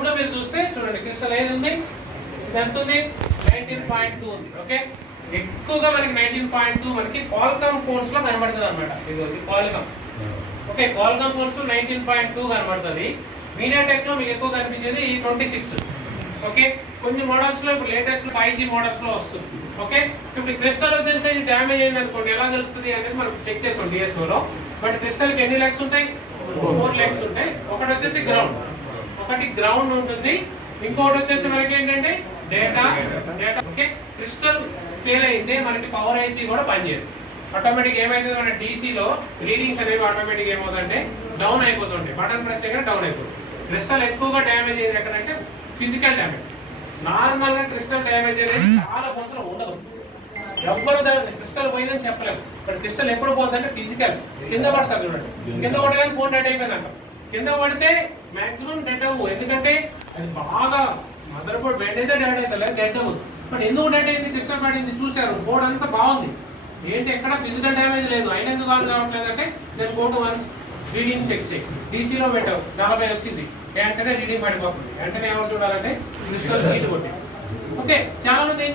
Ground లో మీరు చూస్తే చూడండి క్రిస్టల్ ఏది ఉంది, ఇది ఎంత ఉంది 19.2 ఉంది. ఓకే, ఎక్కువగా మనకి 19.2 మనకి క్వాల్కామ్ ఫోన్స్ లో కనబడుతుంది అనమాట. ఇది క్వాల్కామ్. ఓకే, క్వాల్కామ్ ఫోన్స్ లో 19.2 కనబడుతుంది. మీడియాటెక్ లో మీకు ఎక్కువ కనిపించేది 26. ఓకే, కొన్ని మోడల్స్ లో ఇప్పుడు లేటెస్ట్ 5G మోడల్స్ లో వస్తుంది. ఓకే, ఇప్పుడు క్రిస్టల్ వచ్చేసి డ్యామేజ్ అయింది అనుకోండి, ఎలా తెలుస్తుంది అనేది మనం చెక్ చేస్తాం డిఎస్ఓ లో. బట్ క్రిస్టల్ కి ఎన్ని లెగ్స్ ఉంటాయి? 4 లెగ్స్ ఉంటాయి. ఒకటి వచ్చేసి గ్రౌండ్ ఉంటుంది, ఇంకొకటి వచ్చేసి మనకి ఏంటంటే డేటా. ఓకే, క్రిస్టల్ ఫెయిల్ అయితే మనకి పవర్ ఐసీ కూడా పనిచేయదు. ఆటోమేటిక్ ఏమైతుంది, మన డీసీలో రీడింగ్స్ అనేవి ఆటోమేటిక్ ఏమవుతుందంటే డౌన్ అయిపోతుంటాయి. బటన్ ప్రెస్ చేయగానే డౌన్ అయిపోతుంది. క్రిస్టల్ ఎక్కువగా డ్యామేజ్ అయ్యేది ఎక్కడంటే ఫిజికల్ డ్యామేజ్. నార్మల్ గా క్రిస్టల్ డ్యామేజ్ అనేది చాలా ఫోన్స్ లో ఉండదు. ఎవ్వరు దాని క్రిస్టల్ పోయిందని చెప్పలేము. బట్ క్రిస్టల్ ఎప్పుడు పోతుందంటే ఫిజికల్ కింద పడతారు. చూడండి, కింద పడగానే ఫోన్ డెడ్ అయిపోయిందంట. కింద పడితే మాక్సిమం డెడ్ అవ్వు, ఎందుకంటే అది బాగా మదర్ బోర్డ్ బెడ్ అయితే డెడ్ అవుతుంది, డెడ్ అవ్వదు. బట్ ఎందుకు డెడ్ అయింది? క్రిస్టల్ పడింది చూసారు, బోర్డ్ అంతా బాగుంది, ఏంటి ఎక్కడ ఫిజికల్ డ్యామేజ్ లేదు, అయినా ఎందుకు ఆన్ కావట్లేదంటే then go to once reading check చేయి. డీసీలో పెట్టావు 40 వచ్చింది, వెంటనే రీడింగ్ పడిపోతుంది. వెంటనే ఎవరు చూడాలంటే క్రిస్టల్ హీట్ కొట్టి. ఓకే, చాలా మంది ఏం